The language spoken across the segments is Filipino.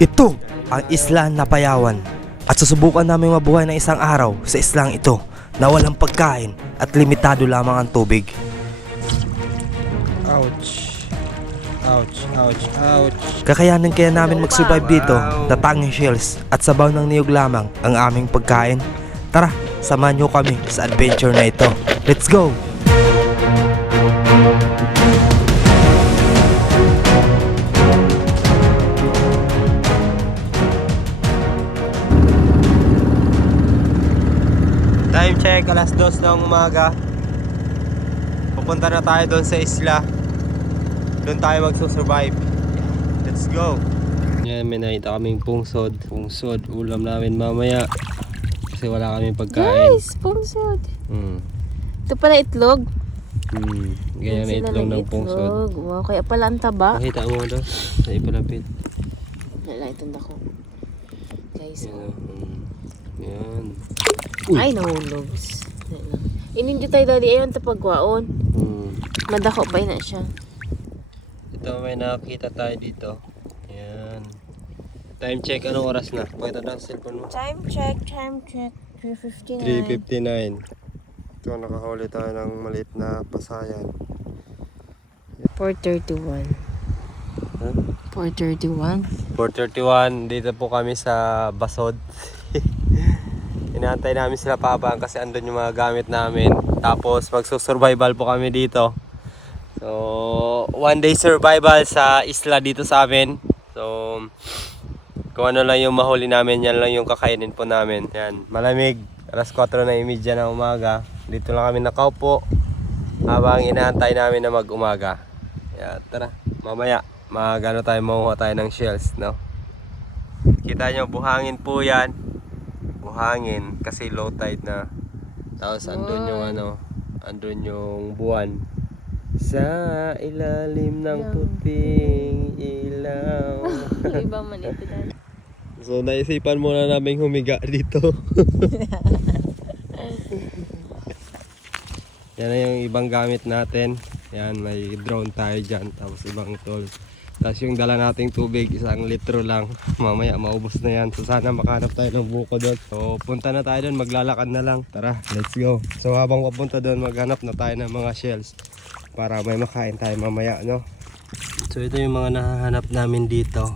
Ito ang isla na Payawan at susubukan namin mabuhay ng isang araw sa islang ito na walang pagkain at limitado lamang ang tubig. Ouch. Ouch, ouch, ouch. Kakayanin kaya namin mag-survive dito na tanging shells at sabaw ng niyog lamang ang aming pagkain? Tara, samahan niyo kami sa adventure na ito. Let's go! Time check, alas 2 ng umaga. Pupunta na tayo doon sa isla. Doon tayo magsusurvive. Let's go. Yan, may nakita kaming pungsod. Pungsod, ulam namin mamaya. Kasi wala kaming pagkain. Guys, pungsod. Ito pala itlog. Ganyan na itlog ng pungsod. Wow, kaya pala ang taba. Nakita mo doon sa ipalapit. Wala, itong dako. Guys, Yan. Yan. ay nahulog. Inindio tayo dali, ayun tapagwaon. Madako pa na siya. Ito, may nakakita tayo dito. Yan. Time check, anong oras na? Pakita na sa cellphone mo. Time check. 3:59. 3:59. Ito, nakahuli tayo ng maliit na pasayan. 4:31. Huh? 4:31. 4:31, dito po kami sa Basod. Inaantay namin sila pabang kasi andun yung mga gamit namin. Tapos magsusurvival po kami dito. So, 1 day survival sa isla dito sa amin. So, kung ano lang yung mahuli namin, yan lang yung kakainin po namin. Yan, malamig. Alas 4:30 na umaga. Dito lang kami nakaupo habang inaantay namin na mag-umaga. Yan, tara, mamaya magano tayo, makuha tayo ng shells, no? Kita nyo, buhangin po yan. Buhangin kasi low tide na. Tapos andun yung andun yung buwan sa ilalim ng puting ilaw. Iba man ito dali. So naisipan muna namin humiga dito. Yan na yung ibang gamit natin. Yan, may drone tayo dyan. Tapos ibang tools. Tapos yung dala nating tubig, 1 litro lang. Mamaya maubos na yan. So sana makahanap tayo ng buko doon. So punta na tayo doon, maglalakad na lang. Tara, let's go. So habang papunta doon, maghanap na tayo ng mga shells para may makain tayo mamaya, no? So ito yung mga nahahanap namin dito.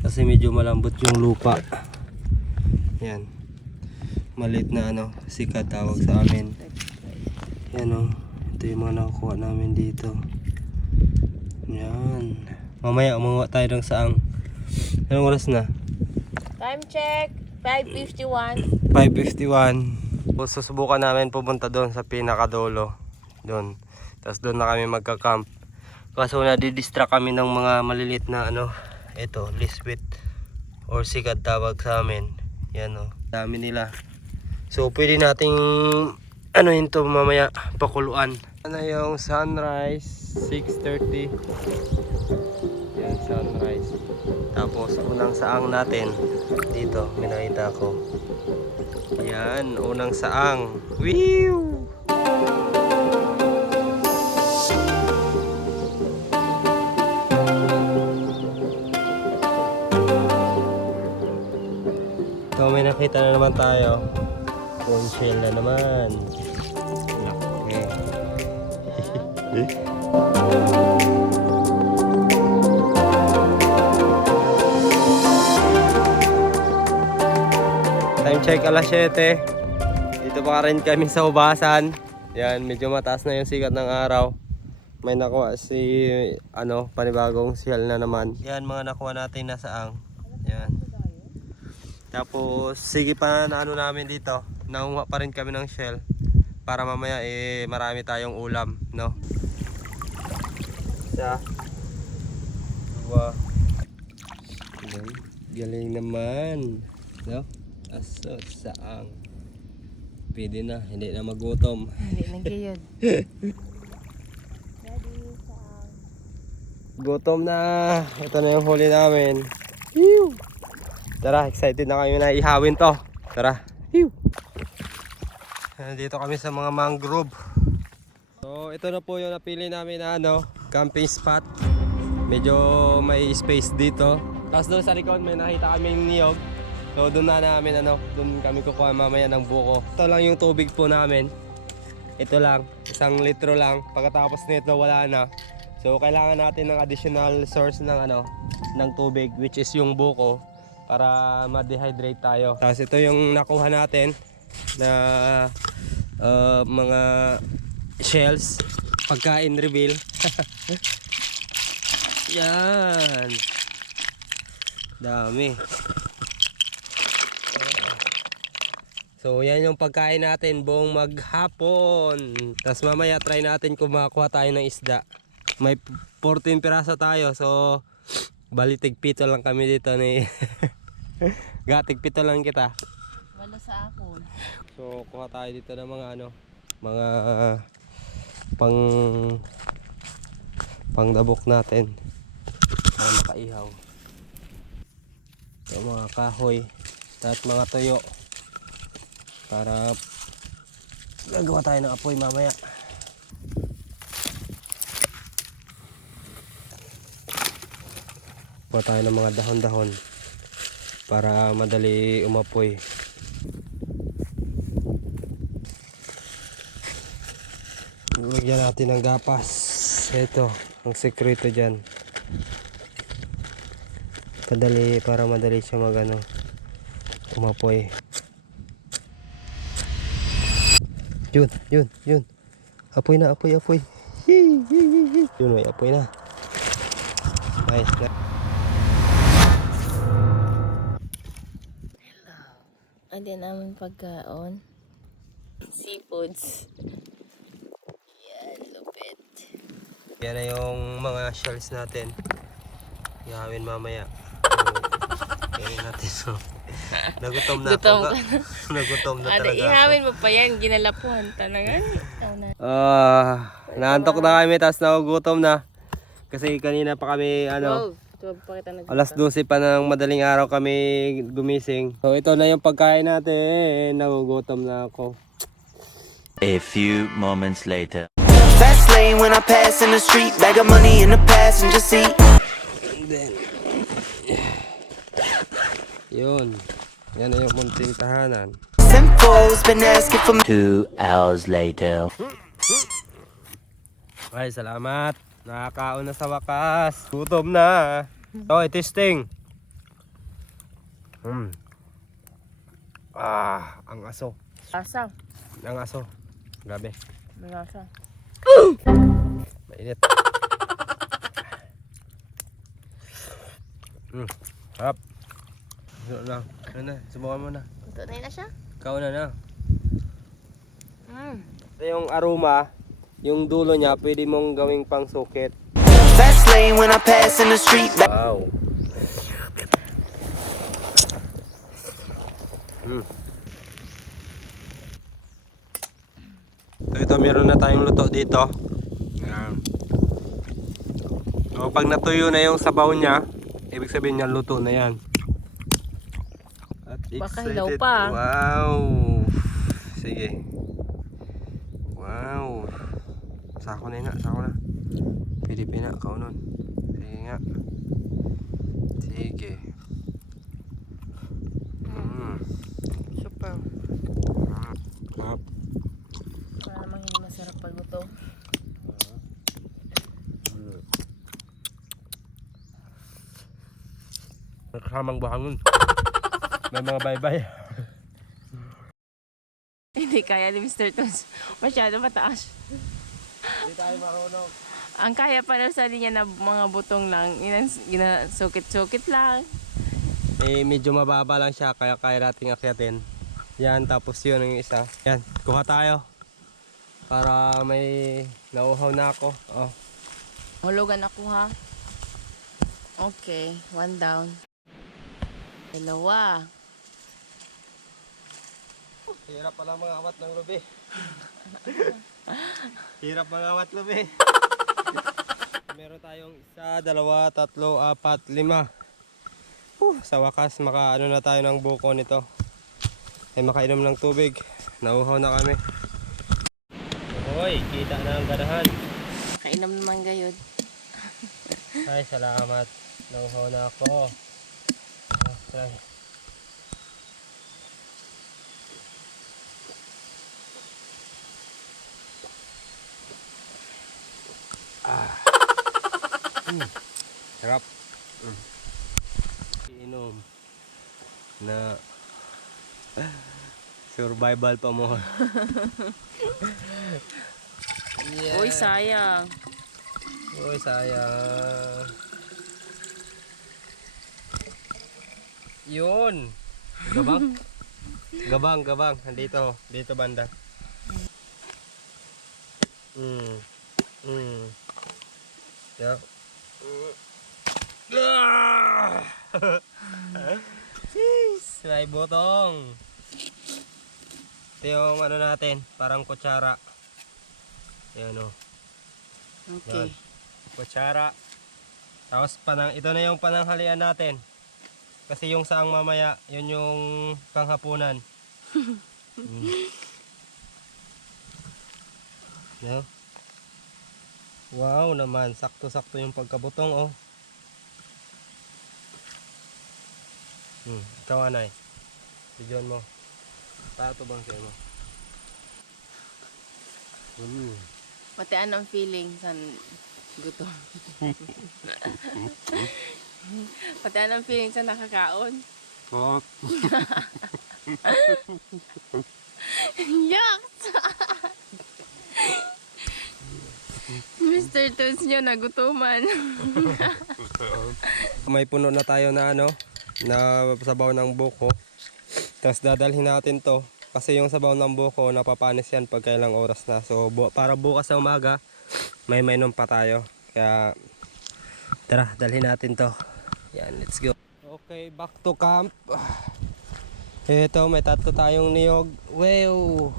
Kasi medyo malambot yung lupa. Yan. Maliit na sikat tawag sa amin. Yan ito yung mga nakukuha namin dito. Yan. Mamaya umanguha tayo ng saang. Anong oras na? Time check. 5:51. 5:51. Susubukan namin pupunta doon sa pinakadulo. Doon. Tapos doon na kami magka-camp. Kaso nadidistract kami ng mga malilit na ito, liswit or sikat tawag sa amin. Yan dami nila. So pwede nating ito mamaya pakuluan. Ano yung sunrise, 6:30. Yan, sunrise. Tapos unang saang natin dito, may nakita ko. Yan, unang saang. Whew! So may nakita na naman tayo. Conchel na naman. Time check, alas 7. Dito pa rin kami sa hubasan. Yan, medyo mataas na yung sikat ng araw. May nakuha si panibagong shell na naman. Yan, mga nakuha natin na saang. Yan. Tapos sige pa na namin dito. Nanguha pa rin kami ng shell para mamaya marami tayong ulam, no? Isa. Dua. Galing naman, no? Aso saang. Pwede na, hindi na magutom. Hindi na gayod. Gutom na. Ito na yung huli namin. Whew! Tara, excited na kami na ihawin to. Tara. Whew! Dito kami sa mga mangrove. So ito na po yung napili namin na camping spot. Medyo may space dito Tapos doon sa likod may nakita kaming niyog. So doon na namin doon kami kukuha mamaya ng buko. Ito lang yung tubig po namin. Ito lang, 1 litro lang. Pagkatapos nito wala na. So kailangan natin ng additional source ng ng tubig, which is yung buko, para ma-dehydrate tayo. Tapos ito yung nakuha natin na mga shells, pagkain reveal. Yan. Dami. So yan yung pagkain natin buong maghapon. Tapos mamaya try natin kung makakuha tayo ng isda. May 14 piraso tayo, so bali tig-pito lang kami dito ni tig-pito lang kita. Wala sa ako. So kuha tayo dito ng mga mga pangdabok natin para makaihaw. So mga kahoy at mga tuyo para gagawa tayo ng apoy mamaya. Kuha tayo ng mga dahon-dahon para madali umapoy. Lagyan natin ng gapas. Ito, ang sekreto dyan. Para madali siya umapoy. Yun. Apoy na, apoy. Yun, may apoy na. Nice. Andi namin pagkaon. Seafoods. Yan, lupit. Yan na yung mga shells natin. Ihawin mamaya. Kainin natin. So, nagutom na Gutom ako. ka na. Nagutom na Ada, talaga ako. ihawin mo pa yan. Ginalapuhan talaga. Naantok na kami, tapos nagugutom na. Kasi kanina pa kami, Wow. Ito pa kita alas 12 pa ng madaling araw kami gumising. So ito na yung pagkain natin. Nagugutom na ako. A few moments later. Fast lane when I pass in the street, bag of money in the passenger seat. And then, yun. Yan na yung munting tahanan. Simcoe's been asking for me. 2 hours later. Ay, salamat. Nakakaon na sa wakas. Gutom na. So, testing. Ang aso. Asa. Ang aso. Grabe. Asa. Mainit. Sarap. Ano na? Ano na? Subukan mo na. Ito na siya. Ikaw na. Ito yung aroma. Yung dulo niya, pwede mong gawing pang sukit. Fast lane when I pass in the street. Wow. So ito, meron na tayong luto dito. Ayan. So pag natuyo na yung sabaw niya, ibig sabihin niya luto na yan. At Baka excited. hilaw pa. Wow. Sige. Wow. Sako na nga, sako na. Pwede na, kaunon. Sige nga. Sige. Super. Sarap. Para namang hindi masarap pag gutom. Nagkasamang bangon. May mga bye-bye. Hindi kaya ni Mr. Toons. Masyado mataas. Hindi tayo marunong. Ang kaya pa daw sa linya na mga butong lang, sukit-sukit lang. Eh, medyo mababa lang siya, kaya kaya nating akyatin. Yan, tapos yun yung isa. Yan, kuha tayo. Para may nauhaw na ako. Oh. Hulugan ako ha. Okay, 1 down. Dalawa. Hirap pala mga awat ng lubi. Hirap mga awat lubi. Meron tayong 1, 2, 3, 4, 5. Sa wakas, makaano na tayo ng buko nito. Ay makainom ng tubig. Nauhaw na kami. Hoy, kita na ang ganahan. Kainom naman gayod. Ay, salamat. Nauhaw na ako. Try. Sarap. Inom na survival pa mo. Uy, sayang. Uy, sayang. Yun. Gabang. Gabang. Nandito. Dito banda. Yep. Jeez, may butong. Ito yung ano natin, parang kutsara. Ayan o. Okay. Kutsara. Tapos ito na yung pananghalian natin. Kasi yung saang mamaya, yun yung panghapunan. No? Wow naman, sakto-sakto yung pagkabutong oh. Ikaw anay. Bidyon mo. Pato bang sa'yo mo? Matian ang feeling sa gutom. Matian ang feeling sa nakakaon. Oh. Yuck! Mr. Toons nyo, nagutuman. May puno na tayo na ano, na sabaw ng buko. Tapos dadalhin natin to. Kasi yung sabaw ng buko, napapanis yan pag kailang oras na. So para bukas sa umaga, may mainom pa tayo. Kaya tara, dalhin natin to. Yan, let's go. Okay, back to camp. Ito, may tatlo tayong niyog. Wow!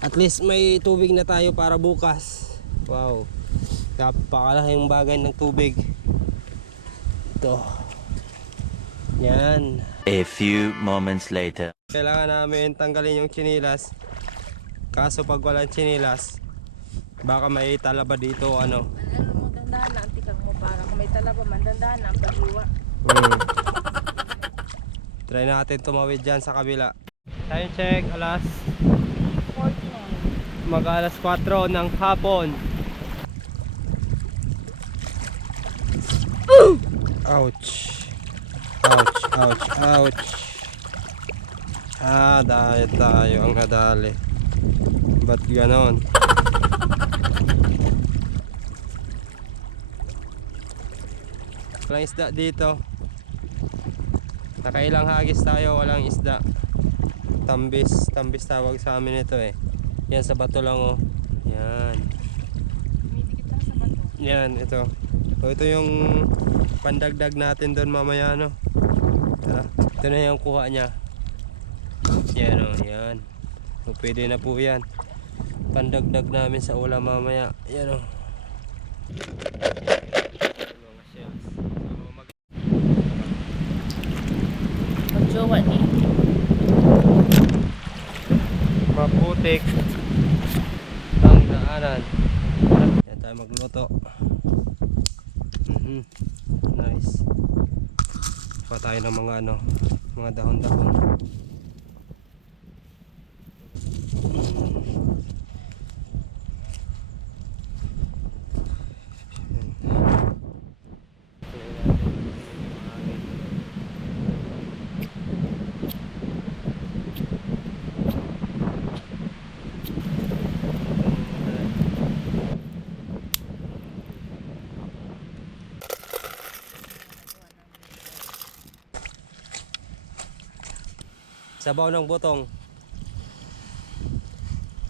At least may tubig na tayo para bukas. Wow! Napakalaking bagay ng tubig. Ito. Yan. A few moments later. Kailangan namin tanggalin yung chinilas. Kaso pag walang chinilas, baka may talaba dito ano. Ano mo, dandahan na ang tikang mo para kung may talaba man, dandahan na ang paghiwa. Try natin tumawid dyan sa kabila. Time check, alas 49. mag-alas 4 ng hapon. Ouch. Ouch. Dahil tayo ang nadali. Ba't ganon? Walang isda dito. Nakailang hagis tayo, walang isda. Tambis tawag sa amin ito eh. Yan sa bato lang oh. Yan. Tumitikit lang sa bato. Yan, ito. So, ito yung pandagdag natin doon mamaya no. Tara, ito na yung kuha niya. Yan oh, yan. So, pwede na po yan. Pandagdag namin sa ulam mamaya. Yan oh. Magjowa ni. Maputik ang daanan. Yan tayo magluto. Nice. Pa tayo ng mga ano, mga dahon-dahon. Sabaw ng butong.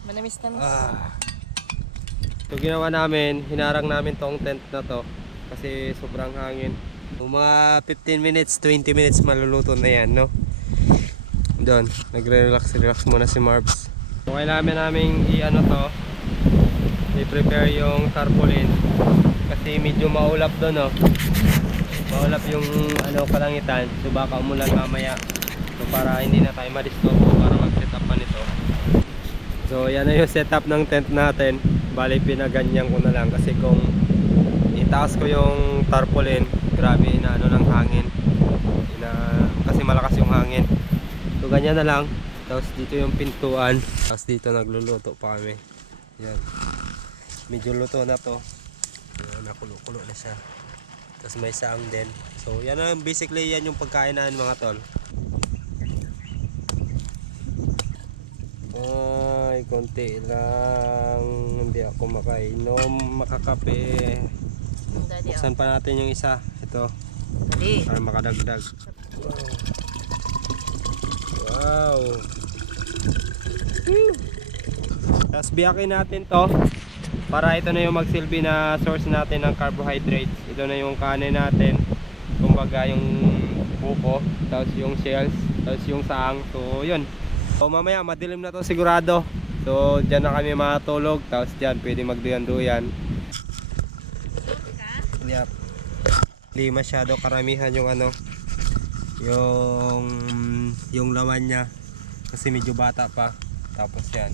Manamis. Ito ginawa namin, hinarang namin tong tent na to kasi sobrang hangin. Mga 15 minutes, 20 minutes maluluto na yan, no? Doon, nagre-relax muna si Marbs. So, kailangan namin i-ano to, i-prepare yung tarpaulin kasi medyo maulap doon, no? Maulap yung ano, kalangitan, so baka umulan mamaya. So para hindi na tayo ma-disturb para mag-setup pa nito. So yan na yung setup ng tent natin. Bali pinaganyan ko na lang kasi kung itaas ko yung tarpaulin, grabe na ano ng hangin. kasi malakas yung hangin. So ganyan na lang. Tapos dito yung pintuan. Tapos dito nagluluto pa kami. Yan. Medyo luto na to. Yan, nakulo-kulo na siya. Tapos may saang din. So yan na, basically yan yung pagkain namin mga tol. Ay, konti lang. Hindi ako makainom, makakape. Daddy, Buksan pa natin yung isa. Ito, Dali. para makadagdag. Wow. Tapos biyakin natin to. Para ito na yung magsilbi na source natin ng carbohydrates. Ito na yung kanin natin. Kumbaga yung buko. Tapos yung shells. Tapos yung saang. So yun. So mamaya madilim na to sigurado. So dyan na kami matulog. Tapos dyan pwede magduyan-duyan. Yep. Hindi masyado karamihan yung ano, yung laman niya kasi medyo bata pa. Tapos yan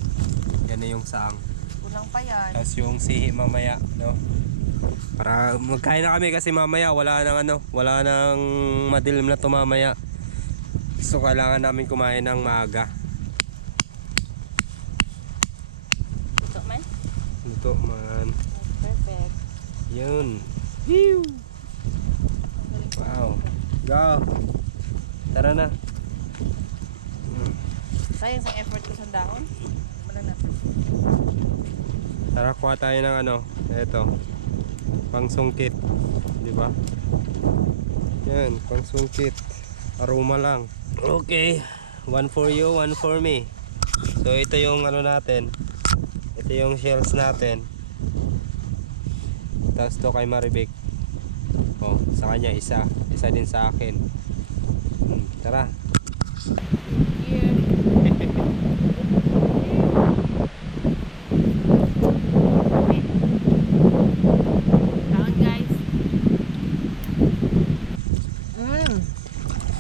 na yung saang. Kulang pa yan. Tapos yung sihi mamaya, no? Para magkain na kami kasi mamaya wala nang madilim na to mamaya. So kailangan namin kumain ng maaga. Ito man? Luto man. Perfect. Yun. Whew! Wow. Go. Tara na. Sayang sa effort ko sa dahon. Wala na. Tara, kuha tayo ng ano, eto, pangsungkit, di ba? Yan, pangsungkit, aroma lang. Okay, one for you, one for me. So ito yung ano natin, ito yung shells natin. Tapos to kay Maribek. Oh, sa kanya isa din sa akin. Tara.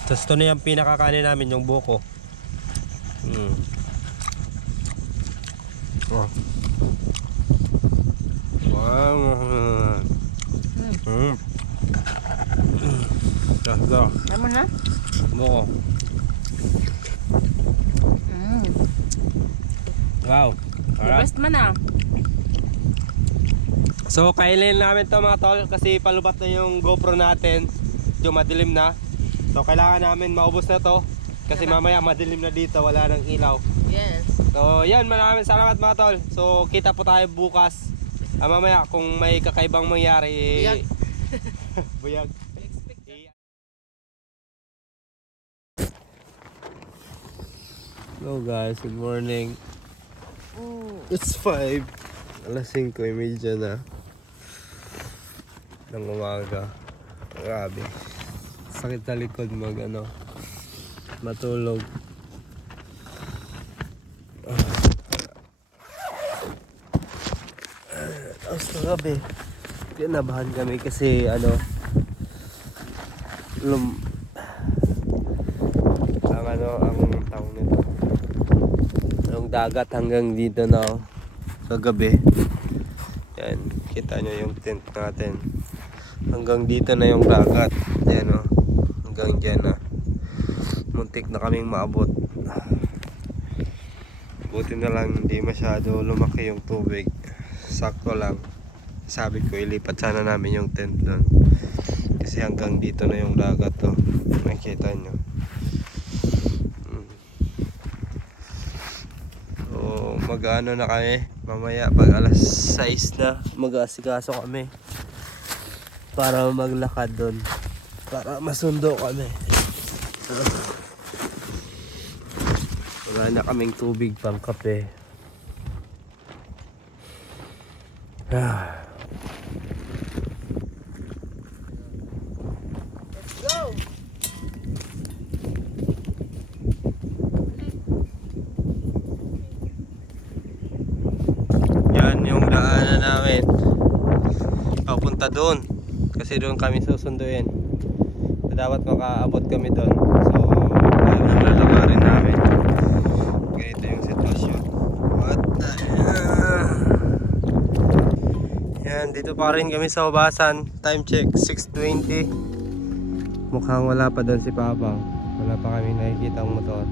Tapos ito na yung pinakakanin namin, yung buko. Oh. Wow. Ito. Ano na? Buko. Wow. Alright. Best man ah. So kainin namin to mga tol kasi palubat na yung GoPro natin. Yung madilim na. So kailangan namin maubos na to kasi mamaya madilim na dito, wala nang ilaw. Yes. So yan, maraming salamat mga tol. So kita po tayo bukas. Mamaya kung may kakaibang mangyari. Buyag. Buyag. Hello guys, good morning. It's 5. Alas 5:30 na ng umaga. Grabe. Sakit sa likod matulog. Tapos na gabi. Kinabahan kami kasi ang tawag nito. Ang dagat hanggang dito na sa gabi. Yan, kita nyo yung tent natin. Hanggang dito na yung dagat. Yan hanggang dyan na. Muntik na kaming maabot. Buti na lang hindi masyado lumaki yung tubig. Sakto lang. Sabi ko ilipat sana namin yung tent doon. Kasi hanggang dito na yung dagat to. Nakikita nyo. So mag-ano na kami. Mamaya pag alas 6 na mag-aasikaso kami. Para maglakad doon. Para masundo kami. Wala na kaming tubig pang kape. Yan yung daanan namin papunta doon kasi doon kami susunduin. Dapat makaabot kami doon, so ayaw nang lalakarin namin. Ganito yung sitwasyon. Yan, dito pa rin kami sa Ubasan. Time check 6:20. Mukhang wala pa doon si Papa. wala pa kami nakikita ang motor.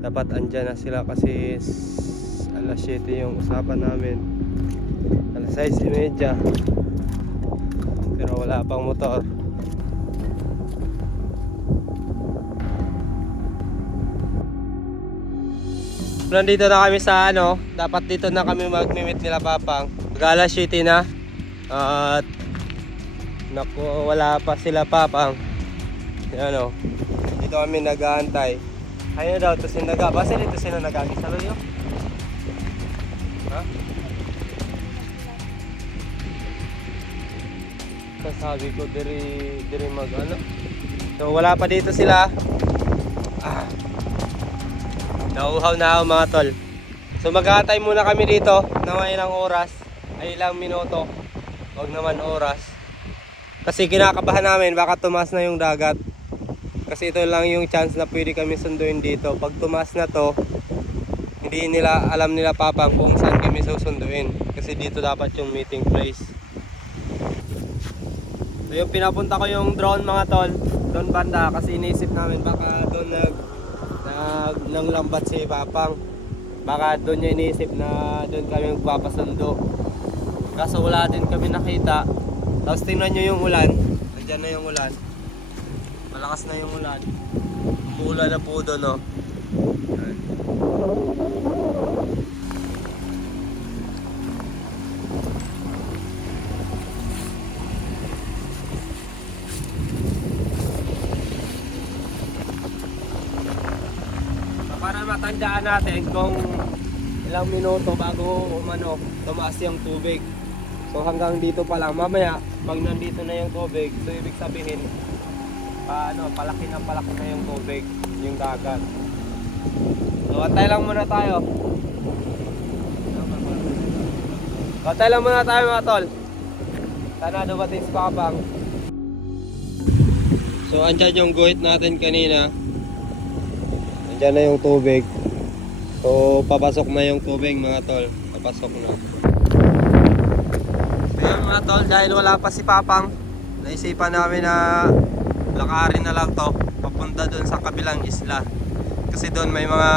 Dapat andyan na sila kasi alas 7 yung usapan namin, alas 6:30, pero wala pang motor. Nandito na kami sa dapat dito na kami mag-meet nila Papang. Mag-alas 7 na at naku, wala pa sila Papang. Dito kami nag-aantay. Ayun daw, ito sinaga. Basta dito sila nag-agis. Ano yun? Ha? Sasabi ko, diri So, wala pa dito sila. Nauuhaw na ako mga tol. So, mag-aantay muna kami dito na may ilang oras. Ay ilang minuto. Huwag naman oras. Kasi kinakabahan namin, baka tumaas na yung dagat. Kasi ito lang yung chance na pwede kami sunduin dito. Pag tumaas na to, hindi nila alam nila Papang kung saan kami susunduin. Kasi dito dapat yung meeting place. So yung pinapunta ko yung drone mga tol, doon banda, kasi iniisip namin baka doon nanglambat si Papang. Baka doon niya iniisip na doon kami magpapasundo. Kaso wala din kami nakita. Tapos tingnan nyo yung ulan. Nandiyan na yung ulan. Malakas na yung ulan. Umuulan na po doon, no? Para matandaan natin kung ilang minuto bago tumaas yung tubig. So hanggang dito pa lang. Mamaya, pag nandito na yung tubig, so ibig sabihin, palaki na yung tubig, yung dagat. So, antay lang muna tayo. Antay lang muna tayo mga tol. Sana dumating si Papang. So, andyan yung guhit natin kanina. Andyan na yung tubig. So, papasok na yung tubig mga tol. Papasok na. So, yun mga tol, dahil wala pa si Papang, naisipan namin na lakarin na lang to papunta doon sa kabilang isla, kasi doon may mga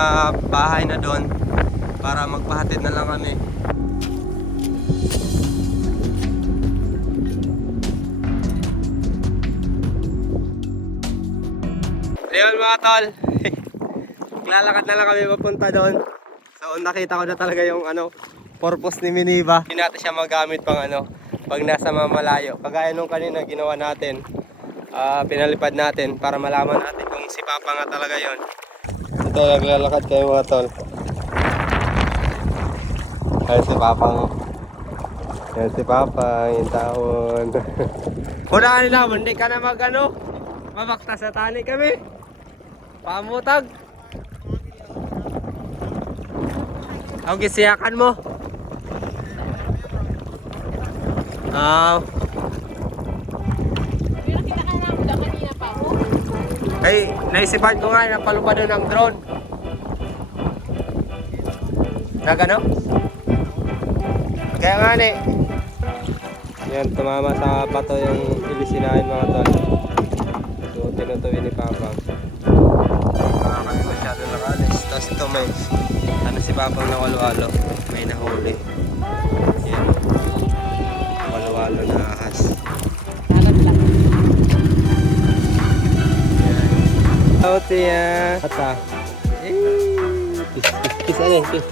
bahay na doon para magpahatid na lang kami. Ayun mga tol, maglalakad na lang kami papunta doon. So nakita ko na talaga yung purpose ni Miniva. Hindi natin siya magamit pang pag nasa mamalayo, kagaya nung kanina ginawa natin. Pinalipad natin para malaman natin kung si Papa nga talaga yon. Ito, naglalakad kayo mga tol. Ayun si Papang. Ayun si Papang, yung taon. Una nila, hindi ka na mabakta sa tani kami. Pamutag. Ang gisiyakan mo. Ay, naisipan ko nga na palupad doon ang drone. Nagano? Kaya nga yan, tumama sa bato yung ilisinahin mga tol. So, tinutuwi ni Papang. Kami masyado nakalis. Tapos ito may, si Papang na walo-walo. May nahuli. Yan. Walo-walo na ahas. Hello, Tia. Ata. Kiss. Kiss.